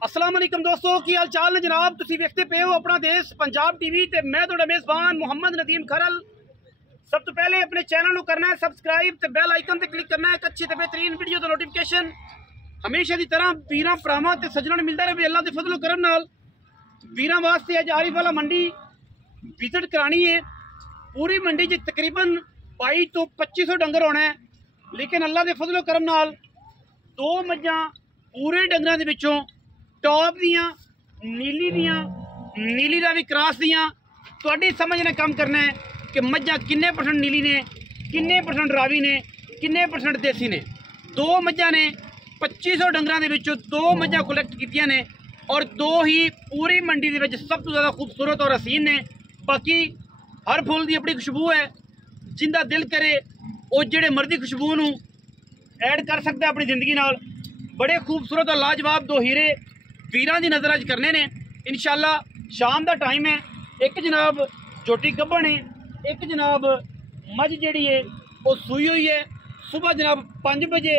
अस्सलाम वालेकुम दोस्तों की हाल चाल ने जनाब। तुसी वेखते पे हो अपना देश पंजाब टीवी ते मैं तुहाडा मेज़बान मुहम्मद नदीम खरल। सब तो पहले अपने चैनल को करना है सबसक्राइब ते बैल आइकन ते क्लिक करना है। एक अच्छी ते बेहतरीन वीडियो दा नोटिफिकेशन हमेशा की तरह वीरां भरावां ते सज्जणां मिलता रहे अल्लाह के फजलो करम नाल। वीरां वास्ते अज आरिफ वाला मंडी विजिट करानी है। पूरी मंडी च तकरीबन 22 तो 2500 डंगर होना है, लेकिन अल्लाह के फजलो करम नाल दो मझां पूरे डंगरां दे विचों टॉप दियां नीली दा भी क्रॉस दियां तुहाडी समझ ने काम करना है कि मझां किन्ने परसेंट नीली ने, किन्ने परसेंट रावी ने, किन्ने परसेंट देसी ने। दो मझां ने 2500 डंगरां दे विचों दो मझां कलैक्ट कीतियां ने और दो ही पूरी मंडी दे विच सब तो ज़्यादा खूबसूरत और हसीन ने। बाकी हर फुल की अपनी खुशबू है, जिंदा दिल करे वो जेड़े मर्जी खुशबू नूं ऐड कर सकता है अपनी जिंदगी नाल। बड़े खूबसूरत और लाजवाब दो हीरे वीरां दी नज़र अज करने ने इंशाअल्लाह। शाम का टाइम है, एक जनाब झोटी गब्बन है, एक जनाब मझ जेड़ी है वो सूई हुई है। सुबह जनाब 5 बजे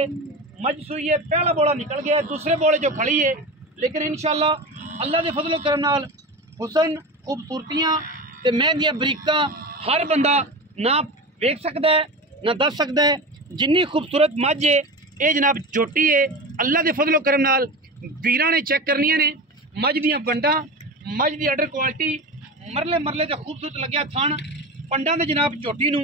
मझ सूई है, पहला बोला निकल गया है, दूसरे बोले जो खड़ी है। लेकिन इंशाअल्लाह अल्लाह के फजलो करम नाल हुसन खूबसूरतियाँ ते मेहंदियाँ बरीकतां हर बंदा ना वेख सकता है ना दस सकता है। जिन्नी खूबसूरत मझ है ये जनाब झोटी है, अल्लाह के फजलो करम नाल वीरां ने चेक करनियां ने। मझ दियां वंडां, मझ दी अडर क्वालिटी, मरले मरले ते खूबसूरत लग्या थण, पंडां दे जनाब झोटी नूं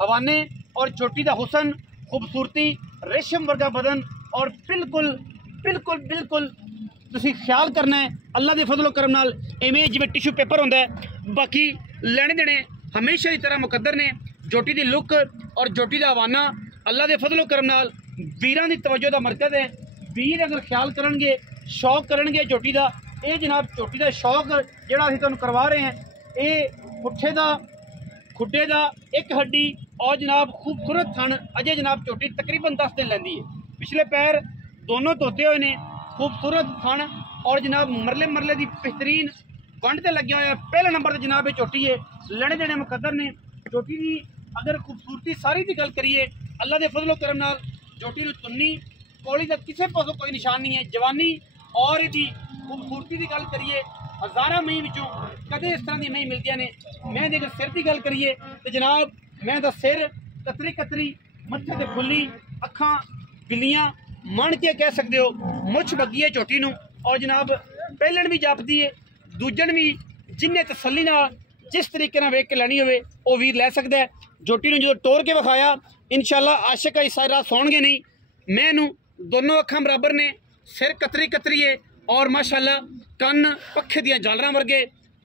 हवाने और झोटी दा हुसन खूबसूरती, रेशम वर्गा बदन और बिल्कुल बिल्कुल बिल्कुल तुसीं ख्याल करना है अल्लाह के फजलो करम नाल इवें जिवें टिशू पेपर होंदा है। बाकी लैने देने हमेशा की तरह मुकद्दर ने। झोटी की लुक और झोटी का हवाना अल्लाह के फजलो करम नाल वीरां दी तवज्जो का मरकज है। वीर अगर ख्याल करनगे, शौक करनगे झोटी का, ये जनाब झोटी का शौक जिहड़ा असीं तुहानूं करवा रहे हैं, ये पुट्ठे का खुड्डे का एक हड्डी और जनाब खूबसूरत थण अजे जनाब झोटी तकरीबन 10 दिन लैंदी है। पिछले पैर दोनों धोते हुए ने, खूबसूरत थण और जनाब मरले मरले की बेहतरीन वंड से लग्या होया। पहले नंबर पर जनाब ये झोटी है, लैने देने मुकद्दर ने। झोटी की अगर खूबसूरती सारी की गल करिए अल्लाह के फजलो करम नाल झोटी नूं तुन्नी कोली का किसी पासों कोई निशान नहीं है। जवानी और इसकी खूबसूरती की गल करिए हज़ारां मई विचों कदे इस तरह की मई मिलदियां ने। मैं अगर सिर की गल करिए तो जनाब मैं दा सिर कतरी कतरी, मत्थे ते फुल्ली, अखां बिल्लियां मन के कह सकते हो, मुछ बगी है झोटी नूं और जनाब पहलन भी जापदी है, दूजन भी जिन्हें तसल्ली नाल जिस तरीके नाल वेख के लैनी होवे वो वीर लै सकदा है। झोटी नूं जो तोड़ के विखाया इंशाअल्लाह आशिक इस सारी रात सौणगे नहीं। मैं नूं दोनों अखां बराबर ने, सिर कतरी कतरी है और माशाअल्लाह कन्न पखे दियां जालरां वर्गे,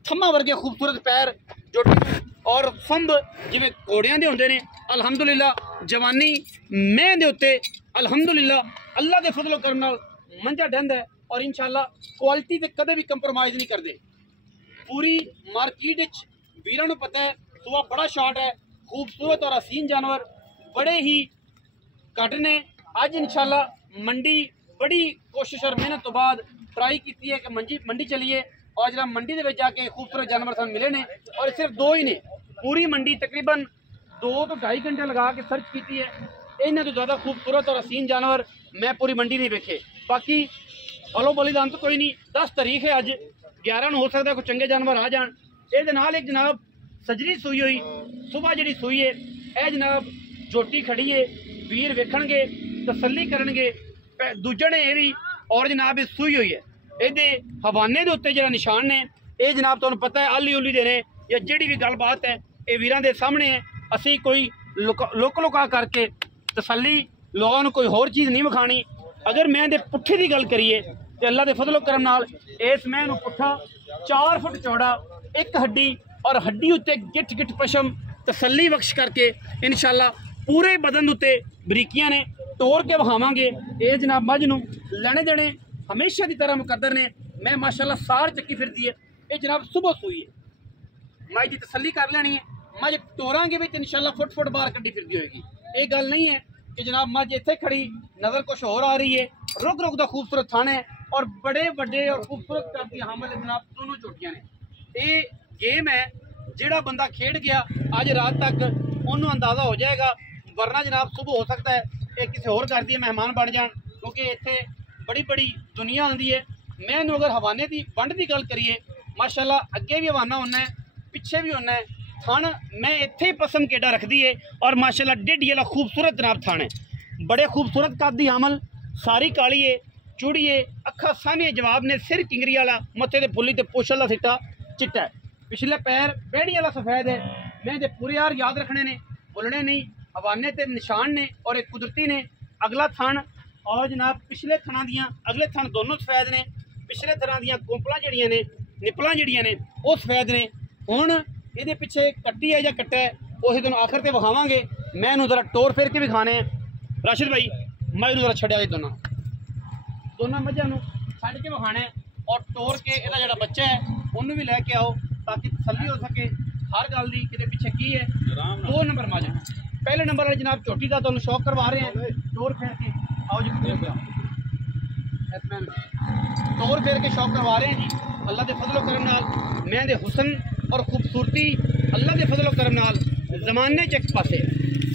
थम्मा वर्गे खूबसूरत पैर झोटी और फंब जिवें घोड़ियां दे हुंदे ने। अलहमदुलिल्लाह जवानी मैं दे उत्ते अलहमदुलिल्लाह अल्लाह के फजलो करम नाल मंझा डंद है और इंशाअल्लाह क्वालिटी ते कदे भी कंप्रोमाइज़ नहीं करते। पूरी मार्केट वीरां नूं पता है सुबह बड़ा शॉर्ट है, खूबसूरत और हसीन जानवर बड़े ही घट ने। अज इंशाअल्लाह मंडी बड़ी कोशिश और मेहनत तो बाद ट्राई की है कि मंडी चलीए और जरा मंडी दे विच जाके खूबसूरत जानवर सानूं मिले ने और सिर्फ दो ही ने। पूरी मंडी तकरीबन 2 तो 2.5 घंटे लगा के सर्च की है। इन्हां तो ज़्यादा खूबसूरत और हसीन जानवर मैं पूरी मंडी नहीं वेखे। बाकी फलो बलिदान तो कोई नहीं, 10 तारीख है, अज 11 हो सकता है कोई चंगे जानवर आ जान। ये नाल एक जनाब सजरी सूई हुई सुबह जी सूई है, यह जनाब झोटी खड़ी है, वीर वेखणगे तसल्ली करनगे। दूजे ने यह भी और जनाब ये सूई हुई है, ये हवाने के उत्ते जो निशान ने ये जनाब तुहानूं पता है आली उली देने या जिहड़ी भी गलबात है ये वीरां दे सामने है। असी कोई लुक लुका करके तसल्ली लोगों को कोई होर चीज़ नहीं विखानी। अगर मैं दे पुट्ठे की गल करिए तो अल्लाह के फजलो करम नाल इस मैं नूं पुट्ठा 4 फुट चौड़ा, एक हड्डी और हड्डी उत्ते गिठ गिठ पशम तसल्ली बख्श करके इंशाअल्लाह पूरे बदन उत्ते बरीकियां ने तोड़ के विखावांगे। ये जनाब मझ नूं लैने देने हमेशा की तरह मुकद्दर ने। मैं माशाअल्लाह सार चक्की फिरती है, ये जनाब सुबह सूई है, मझ की तसल्ली कर लेनी है। मझ तोरांगे भी इंशाअल्लाह फुट फुट बाहर कड्डी फिरती होएगी। ये गल नहीं है कि जनाब मझ इत्थे खड़ी नज़र कुछ होर आ रही है। रुक रुक दा खूबसूरत थान है और बड़े बड़े और खूबसूरत करती हामल जनाब दोनों चोटियां ने। ये गेम है जिहड़ा बंदा खेड गया अज रात तक उन्होंने अंदाज़ा हो जाएगा, वरना जनाब सुबह हो सकता है ये किसी होर घर दी मेहमान बन जान, क्योंकि इत्थे बड़ी बड़ी दुनिया आती है मैनू अगर हवाने की वंड की गल करिए माशाल्लाह अगे भी हवाना होना है, पिछे भी होना है। थन मैं इत्थे ही पसंद केडा रखदी है और माशाल्लाह डेढ़ी वाला खूबसूरत जनाब थन है, बड़े खूबसूरत कद दी अमल, सारी काली है, चूड़ी है, अखा सामने जवाब ने, सिर किंगरी वाला, मत्थे ते फुल्ली ते पुछल दा सिट्टा चिट्टा है, पिछले पैर बेड़ी वाला सफेद है। मैं ते पूरे यार याद रखने ने, बोलने नहीं, हवाने ते निशान ने और एक कुदरती ने। अगला थन और जनाब पिछले थना दियाँ अगले थन दोनों सफेद ने, पिछले थना दियाँ कोंपलां जड़ियां ने, निपलां जड़ियां ने वो सफेद ने। हुण ये पिछे कट्टी है या कट्टा है उस दिन आखिर ते विखावांगे। मैं इन्हूं जरा टोर फेर के विखाने राशिद भाई, मैं इन्हूं जरा छड्डिया जी दोनों मझां नूं छड्ड के विखाने और टोर के इहदा जिहड़ा बच्चा है उन्होंने भी लैके आओ ताकि तसल्ली हो सके हर गल दी कि पिछे की है। 2 नंबर मझ, पहले नंबर वाले जनाब झोटी का तुहानूं शौक करवा रहे हैं टोर फेर के। आओ जी टोर फेर के शौक करवा रहे हैं जी अल्लाह के फजलो करम नाल। मैं दे हुसन और खूबसूरती अल्लाह के फजलो करम नाल जमाने च एक पासे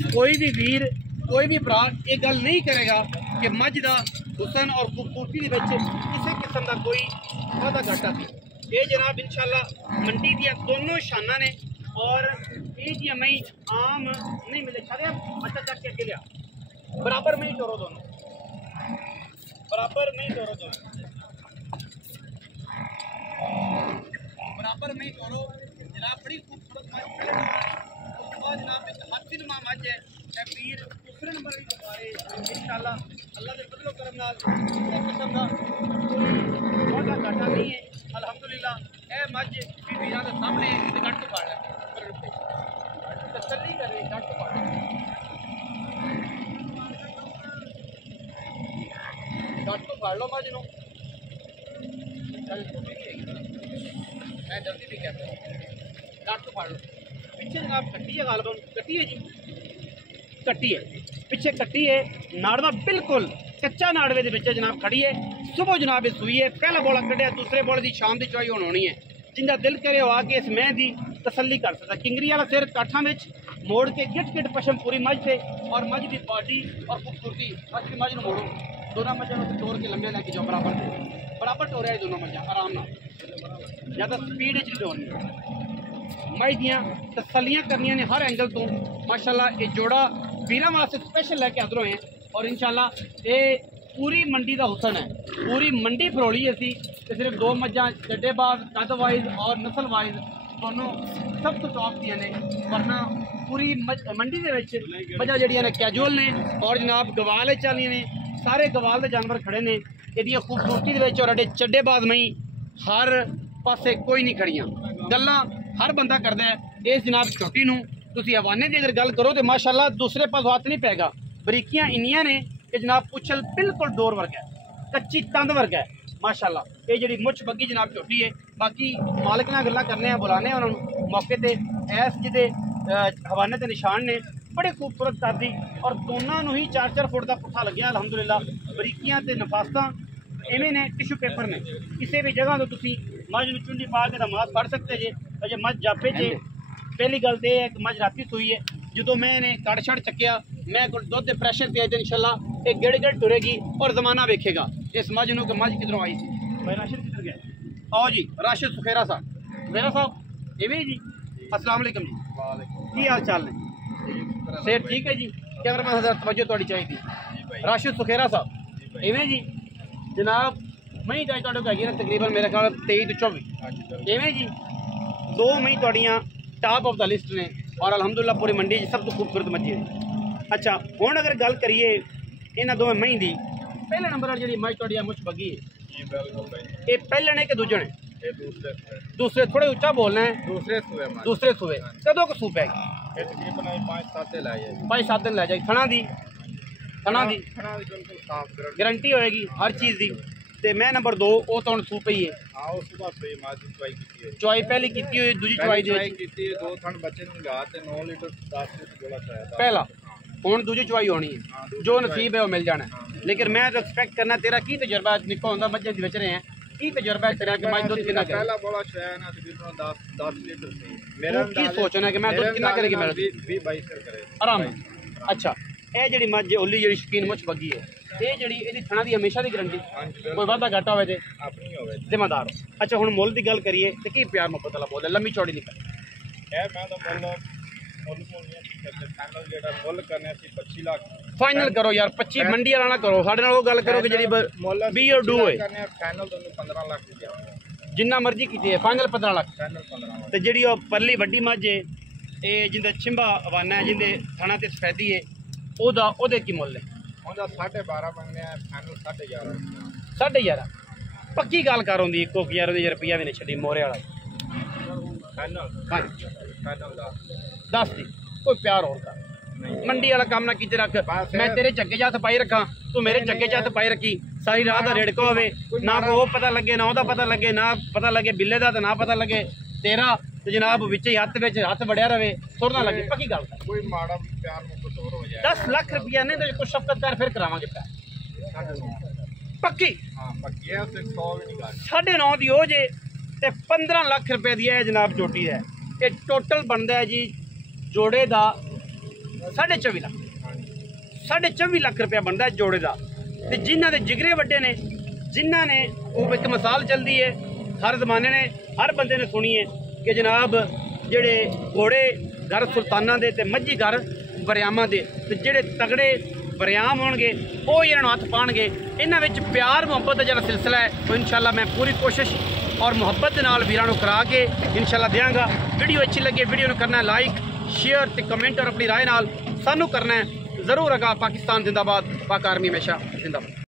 कोई भी वीर कोई भी भरा ये गल नहीं करेगा कि मझ का हुसन और खूबसूरती के किसी किस्म का कोई वाधा घाटा थी। ये जनाब इंशाल्लाह मंडी दियाँ दोनों शाना ने और ये जी मई आम नहीं मिले छड़े बच्चा चक के लिया बराबर में ही टोरो दोनों, बराबर में ही टोरो दोनों, बराबर में ही टोरो जनाब। बड़ी खूबसूरत मझ जनाब एक हाथी नुमा मझ है वीर दूसरे नंबर भी हमारे इंशाल्लाह अल्लाह के फजलो करम नाल किस्म का कोई घाटा नहीं है अल्हम्दुलिल्लाह। ए मझ भी वीरां दे सामने गट तो फाड़ तसल्ली कर रही गट तो फाड़ गट तो फाड़ लो मझ नूं, मैं जल्दी भी कहता हूँ गट तो फाड़ लो। पिछे जनाब कट्टी है गालबन, कट्टी है जी कट्टी है, पिछे कट्टी है, नाड़वा बिल्कुल कच्चा नाड़वे दे विच जनाब खड़ी है। सुबह जनाब ये सुई है, पहला बोला कढ़िया, दूसरे बोले की शाम की चुआई होनी है। जिंदा दिल करे आके इस मैं की तसल्ली कर सकता। किंगरी वाला सिर काठा में मोड़ के गिट गिट पशम पूरी मझ से और मझ की बॉडी और खूबसूरती मझ की मझ मोड़ो दोनों मझों को तोड़ के लंबे लैके जाओ बराबर बराबर टोरिया दोनों मझा आराम ना, ज़्यादा स्पीड च टोरनी। मझ दियाँ तसलियाँ करनिया ने हर एंगल तो माशाल्लाह। ये जोड़ा वीरां वास्ते स्पेशल लैके हाजिर होए हैं और इंशाल्लाह ये पूरी मंडी का हुसन है। पूरी मंडी फरोली असी तो सिर्फ 2 मझां चड्डेबाज कद वाइज और नस्ल वाइज दोनों सब तो टॉप दियां ने, वरना पूरी मंडी दे विच मझां जड़ियां ने कैजुअल ने और जनाब गवाल चलियां ने, सारे गवाल के जानवर खड़े ने। इहदियां खूबसूरती दे विच और अड्डे चड्डेबाज मई हर पासे कोई नहीं खड़ियां, गल्लां हर बंदा करदा है। इस जनाब छोटी नूं तुसीं हवाने की अगर गल करो तो माशाल्लाह दूसरे पास हाथ नहीं पैगा। बरीकियां इन्नियां ने कि जनाब पुछल बिल्कुल डोर वर्गा है, कच्ची तंद वर्गा है माशाल्लाह। ये जी मुछ बग्गी जनाब छोटी है। बाकी मालिक नाल गल्लां करने बुलाने उन्होंने मौके पर ऐस जिदे हवाने के निशान ने बड़े खूबसूरत करदी और दोनों ही 4-4 फुट का पुट्ठा लग्या अलहमदुलिल्लाह। बरीकियां ते नफासतां इवें ने टिशू पेपर ने, किसी भी जगह तो तुसीं मझ नूं चुंडी पा के मास फड़ सकते जे। अजे मझ जापे जे पहली गल तो यह है कि मझ राती सूई है, जो मैंने कड़ छड़ चक्या मैं दुध के प्रैशर पे इंशाल्लाह एक गेड़ गेड़ टुरेगी और जमाना वेखेगा इस मझ नूं कि मझ किधरों आई सी। भाई राशिद किधर गया? आओ जी राशिद सुखेरा साहब, सुखेरा साहब इवें जी अस्सलाम वालेकुम जी, की हाल चाल ने? सेहत ठीक है जी? कैमरा मैन हज़रत तवज्जो थोड़ी चाहिए। राशिद सुखेरा साहब इवें जी जनाब मई जाए हैगी ना तकरीबन मेरे ख्याल 23 तो 24 इवें जी 2 मई थोड़ियाँ टॉप ऑफ द लिस्ट ने और अलहमदुलिल्लाह पूरी मंडी सब तो खूबसूरत मच्छी है। अच्छा हुण अगर गल करिए इन्हां 2 मई की, पहले नंबर जी मझ थोड़ी मुछ बगी है, ये पहले ने कि दूजे ने? दूसरे थोड़े उच्चा बोलना है। दूसरे सूबे कदों को सूप है? 5-7 दिन लै जाए। थना दी गारंटी होएगी हर चीज़ की। ते मैं नंबर 2 वो तो सूप ही है। चुआई पहली की हुई, दूजी चुआई पहला हुण दूजी चुआई होनी है, जो नसीब है वो मिल जाना है। लेकिन मैं रिस्पेक्ट करना तेरा की तजर्बा निक्का होंदा मझे बेच रहे हैं, की तजर्बा है तेरा कि मैं दूध कितना करे? 10 लीटर मेरा की सोचना है कि मैं दूध कितना करेगी मेरा? 20-22 करे आराम। अच्छा ए जी मझ ओली जी शकीन मुछ बगी है ਇਹ ਜਿਹੜੀ ਇਹਦੀ ਥਣਾ ਦੀ ਹਮੇਸ਼ਾ ਦੀ ਗਰੰਟੀ, ਕੋਈ ਵਾਧਾ ਘਾਟਾ ਹੋਵੇ ਤੇ ਆਪਣੀ ਹੋਵੇ ਜ਼ਿੰਮੇਦਾਰ ਹੋ। ਅੱਛਾ ਹੁਣ ਮੁੱਲ ਦੀ ਗੱਲ ਕਰੀਏ ਤੇ ਕੀ ਪਿਆਰ ਮੁਹੱਬਤ ਵਾਲਾ ਮੁੱਲ ਹੈ, ਲੰਮੀ ਚੌੜੀ ਨਹੀਂ ਕਰਨੀ। ਮੈਂ ਤਾਂ ਫਾਈਨਲ ਜਿਹੜਾ ਮੁੱਲ ਕਰਨੇ ਸੀ 25 ਲੱਖ ਫਾਈਨਲ ਕਰੋ ਯਾਰ, 25 ਮੰਡੀ ਵਾਲਾ ਨਾ ਕਰੋ, ਸਾਡੇ ਨਾਲ ਉਹ ਗੱਲ ਕਰੋ ਕਿ ਜਿਹੜੀ ਬੀ ਔਰ ਡੂ ਹੋਏ। ਫਾਈਨਲ ਤੁਹਾਨੂੰ 15 ਲੱਖ ਦੀ ਦਿਆਂਗੇ, ਜਿੰਨਾ ਮਰਜ਼ੀ ਕੀਤੀ ਹੈ ਫਾਈਨਲ 15 ਲੱਖ। ਫਾਈਨਲ 15 ਲੱਖ। ਤੇ ਜਿਹੜੀ ਉਹ ਪਰਲੀ ਵੱਡੀ ਮੱਝ ਹੈ ਇਹ ਜਿੰਦੇ ਛਿੰਬਾ ਹਵਾਨਾ ਹੈ, ਜਿੰਦੇ ਥਣਾ ਤੇ ਸਫੈਦੀ ਹੈ, ਉਹਦੇ ਕੀ ਮੁੱਲ ਹੈ? ਉਹਦਾ 12.5 ਮੰਗਦੇ ਆ, ਫਾਈਨਲ 11.5। 11.5 ਪੱਕੀ ਗੱਲ ਕਰ ਹੁੰਦੀ, 1000 ਰੁਪਇਆ ਵੀ ਨਹੀਂ ਛੱਡੀ ਮੋਰੇ ਵਾਲਾ। ਫਾਈਨਲ ਦਾ 10 ਦੀ ਕੋਈ ਪਿਆਰ ਹੋਰ ਕਰ, ਮੰਡੀ ਵਾਲਾ ਕੰਮ ਨਾ ਕੀਤੇ ਰੱਖ। ਮੈਂ ਤੇਰੇ ਚੱਗੇ 'ਚ ਹੱਥ ਪਾਈ ਰੱਖਾਂ, ਤੂੰ ਮੇਰੇ ਚੱਗੇ 'ਚ ਹੱਥ ਪਾਈ ਰੱਖੀ, ਸਾਰੀ ਰਾਤ ਦਾ ਰੇੜਕਾ ਹੋਵੇ, ਨਾ ਉਹ ਪਤਾ ਲੱਗੇ ਨਾ ਉਹਦਾ ਪਤਾ ਲੱਗੇ, ਨਾ ਪਤਾ ਲੱਗੇ ਬਿੱਲੇ ਦਾ ਤੇ ਨਾ ਪਤਾ ਲੱਗੇ ਤੇਰਾ, ਤੇ ਜਨਾਬ ਵਿੱਚ ਹੀ ਹੱਥ ਵੜਿਆ ਰਵੇ, ਸੁਰ ਨਾ ਲੱਗੇ। ਪੱਕੀ ਗੱਲ ਕੋਈ ਮਾੜਾ ਪਿਆਰ ਨੂੰ ਕੁਝ ਹੋਰ ਹੋ ਜਾਏ। 10 ਲੱਖ ਰੁਪਇਆ ਨਹੀਂ ਤੇ ਕੁਛ ਸ਼ਫਕਤ ਕਰ, ਫਿਰ ਕਰਾਵਾਂਗੇ ਪਿਆਰ ਪੱਕੀ। ਹਾਂ ਪੱਕੀ ਹੈ, ਤੇ 100 ਵੀ ਨਹੀਂ ਗਾ। 9.5 ਦੀ ਹੋ ਜੇ ਤੇ 15 ਲੱਖ ਰੁਪਏ ਦੀ ਹੈ ਜਨਾਬ ਝੋਟੀ ਹੈ। ਇਹ ਟੋਟਲ ਬਣਦਾ ਹੈ ਜੀ ਜੋੜੇ ਦਾ 24.5 ਲੱਖ, 24.5 ਲੱਖ ਰੁਪਇਆ ਬਣਦਾ ਹੈ ਜੋੜੇ ਦਾ। ਤੇ ਜਿਨ੍ਹਾਂ ਦੇ ਜਿਗਰੇ ਵੱਡੇ ਨੇ, ਜਿਨ੍ਹਾਂ ਨੇ ਉਹ ਇੱਕ ਮਿਸਾਲ ਚੱਲਦੀ ਹੈ ਹਰ ਜ਼ਮਾਨੇ ਨੇ, ਹਰ ਬੰਦੇ ਨੇ ਸੁਣੀ ਹੈ ਕਿ ਜਨਾਬ ਜਿਹੜੇ ਘੋੜੇ ਘਰ ਸੁਲਤਾਨਾਂ ਦੇ ਤੇ ਮੱਝੀ ਘਰ ਬਰਿਆਮਾਂ ਦੇ, ਤੇ ਜਿਹੜੇ ਤਗੜੇ ਬਰਿਆਮ ਹੋਣਗੇ ਉਹ ਇਹਨਾਂ ਨੂੰ ਹੱਥ ਪਾਣਗੇ। ਇਹਨਾਂ ਵਿੱਚ ਪਿਆਰ ਮੁਹੱਬਤ ਦਾ ਜਿਹੜਾ ਸਿਲਸਿਲਾ ਹੈ ਉਹ ਇਨਸ਼ਾਅੱਲਾ ਮੈਂ ਪੂਰੀ ਕੋਸ਼ਿਸ਼ और मुहब्बत के नाल वीरां नूं करा के इंशाअल्लाह देंगा। वीडियो अच्छी लगे वीडियो नूं करना है लाइक शेयर ते कमेंट और अपनी राय नाल सानू करना है जरूर। अगा पाकिस्तान जिंदाबाद, पाक आर्मी हमेशा जिंदाबाद।